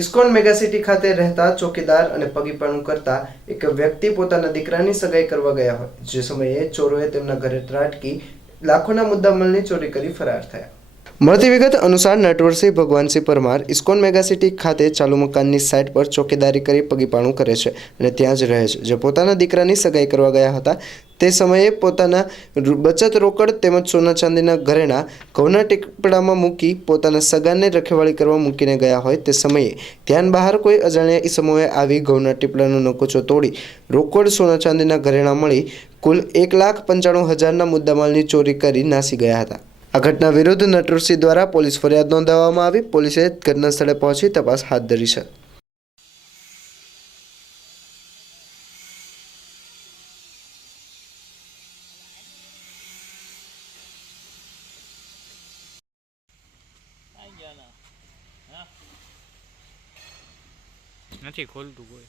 ISKCON megacity ખાતે રહેતા ચોકીદાર અને પગીપાણું કરતા એક વ્યક્તિ પોતાના દીકરાની સગાઈ કરવા ગયા હોય, જે સમયે ચોરોએ તેમના ઘરે ત્રાટકી લાખોના મુદ્દામાલની ચોરી કરી ફરાર થયા. મળતી વિગત અનુસાર નટવરસિંહ ભગવાનસિંહ પરમાર ઇસ્કોન મેગાસિટી ખાતે ચાલુ મકાનની સાઇટ પર ચોકીદારી કરી પગીપાણું કરે છે અને ત્યાં જ રહે છે. જે પોતાના દીકરાની સગાઈ કરવા ગયા હતા તે સમયે પોતાના બચત રોકડ તેમજ સોના ચાંદીના ઘરેણા ઘઉંના ટીપડામાં મૂકી પોતાના સગાને રખેવાળી કરવા મૂકીને ગયા હોય તે સમયે ધ્યાન બહાર કોઈ અજાણ્યા ઈસમોએ આવી ઘઉંના ટીપડાનો નકોચો તોડી રોકડ સોના ચાંદીના ઘરેણા મળી કુલ 1,95,000ના મુદ્દામાલની ચોરી કરી નાસી ગયા હતા. આ ઘટના વિરુદ્ધ નટવરસિંહ દ્વારા પોલીસ ફરિયાદ નોંધાવવામાં આવી. પોલીસે ઘટના સ્થળે પહોંચી તપાસ હાથ ધરી છે. નથી ખોલતું કોઈ.